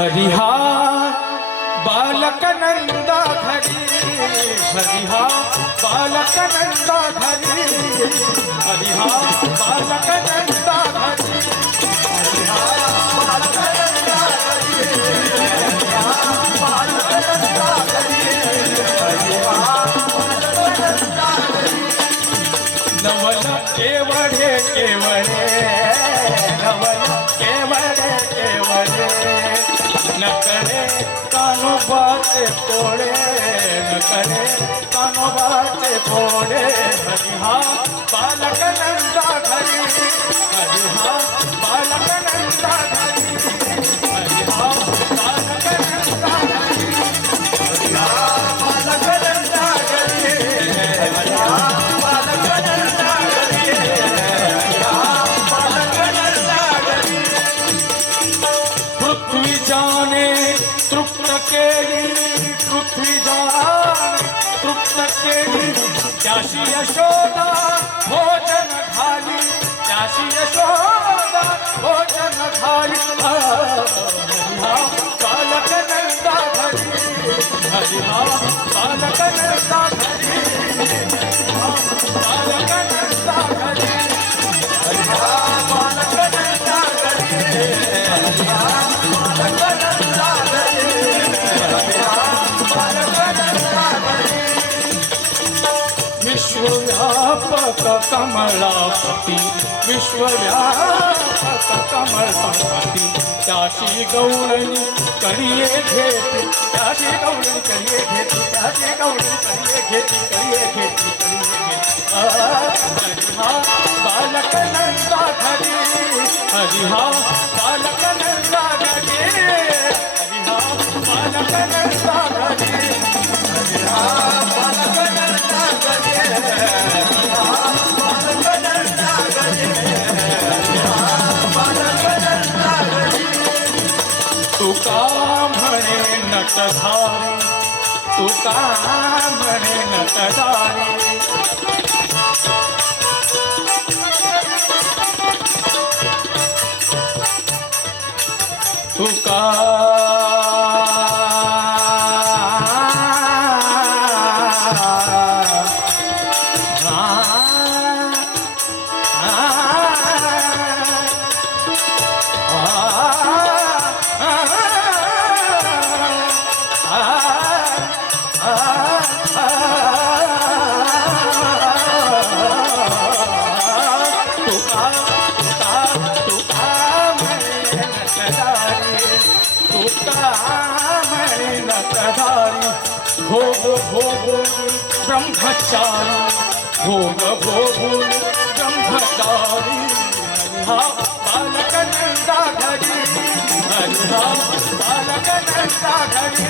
हरिहा बालक नंदा धरी, हरिहा बालक नंदा धरी, हरिहा बालक नंदा धरी, हरिहा बालक नंदा धरी, हरिहा बालक नंदा धरी, हरिहा बालक नंदा धरी. नवल केवढे केवढे, नवल केवढे केवढे, नकळे कानोबाचे पोळे, नकळे कानोबाचे पोळे. हरिहा बालक नंदा घरी, हरिहा बालक नंदा घरी, हरिहा बालक नंदा घरी, हरिहा बालक नंदा घरी, हरिहा बालक नंदा घरी, हरिहा बालक नंदा घरी. पृथ्वी जाने तृप्त केली, पृथ्वी जाने तृप्त केली, त्याशी यशोदा भोजन घाली, त्याशी यशोदा भोजन घाली. हरिहा बालक नंदा घरी, हरिहा बालक नंदा घरी, हरिहा बालक नंदा घरी, हरिहा बालक नंदा घरी, हरिहा बालक नंदा घरी, हरिहा बालक नंदा घरी. विश्वव्यापक कमलापती, विश्वव्यापक कमलापती, त्याची गौरणी करिये घेती, त्याची गौरणी करिये घेती, त्याची गौरणी करिये घेती, करिये घेती, करिये घेती. हरिहा बालक नंदा घरी, हरिहा बालक नंदा घरी, हरिहा बालक नंदा घरी, हरिहा बालक नंदा घरी, हरिहा बालक नंदा घरी, हरिहा बालक नंदा घरी. तुका म्हणे नटधारी, तुका म्हणे नटधारी, तुका भोग भोगून ब्रह्मचारी, भोग भोगून ब्रह्मचारी. हरिहा बालक नंदा घरी, हरिहा बालक नंदा घरी,